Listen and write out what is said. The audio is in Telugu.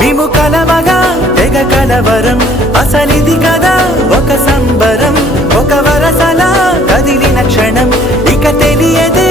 మేము కలవగా తెగ కలవరం అసలిది కదా ఒక సంబరం ఒక వరసలా కదిలిన క్షణం ఇక తెలియదే